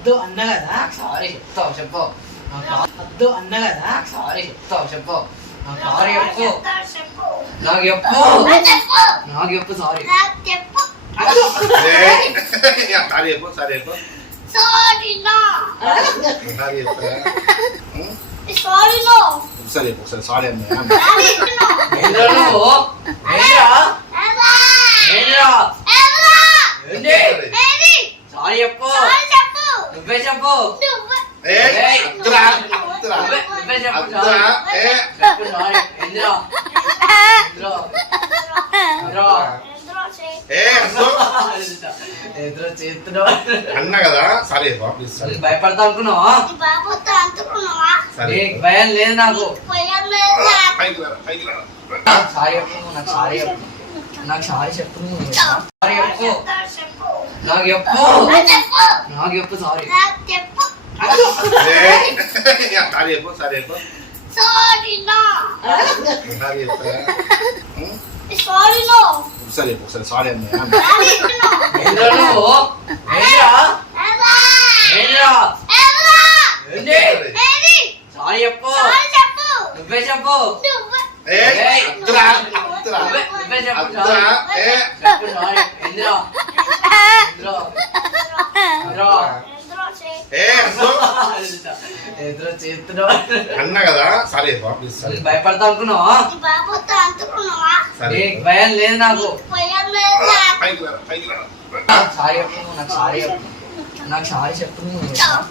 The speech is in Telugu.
వద్దు అన్న కదా. సారీ చెప్తావు చెప్పు. వద్దు అన్న కదా. సారీ చెప్తావు చెప్పు. సారీ చెప్పు. చెప్పు నాకు చెప్పు. చెప్పు నాకు చెప్పు సారీ. చెప్పు సారీ చెప్పు సారీ చెప్పు సారీ నా సారీ చెప్తా సారీ నో ఒకసారి చెప్పు ఒకసారి సారీ అన్న సారీ నో ఏంద్రా నువ్వు? ఏంద్రా? ఏంద్రా? ఏంది? సారీ చెప్పు. నువ్వే చెప్పు. అద్దురా అద్దురా నువ్వే చెప్పు అద్దురా సారీ. చెప్పు సారీ. ఏంద్రా? ఏంద్రా? ఏంద్రా? ఏంద్రా చేస్తున్నావు? అన్న కదా సారీ చెప్పు ప్లీజ్ సారీ భయపడతా అనుకున్నావా? బాబుతో అంటుకున్నావా సారీ నీకు భయం లేదు నాకు. పోయలేదా పైకి రా పైకి రా సారీ చెప్పు. నాకు సారీ చెప్పు. నాకు సారీ చెప్పు. నువ్వు సారీ చెప్పు. చెప్పు నాకు చెప్పు. చెప్పు నాకు చెప్పు సారీ. చెప్పు సారీ చెప్పు సారీ చెప్పు సారీ నా సారీ చెప్తా సారీ నో ఒకసారి చెప్పు ఒకసారి సారీ అన్న సారీ నో ఏంద్రా నువ్వు? ఏంద్రా? ఏంద్రా? ఏంది? సారీ చెప్పు. చెప్పు నువ్వే చెప్పు. అద్దురా అద్దురా నువ్వే చెప్పు అద్దురా సారీ. చెప్పు సారీ. ఏంద్రా? ఏంద్రా? ఏంద్రా? ఏంద్రా చేస్తున్నావు? అన్న కదా సారీ చెప్పు ప్లీజ్ సారీ భయపడతా అనుకున్నావా? బాబుతో అంటుకున్నావా సారీ నీకు భయం లేదు నాకు. పోయలేదా పైకి రా పైకి రా సారీ చెప్పు. నాకు సారీ చెప్పు. నాకు సారీ చెప్పు. నువ్వు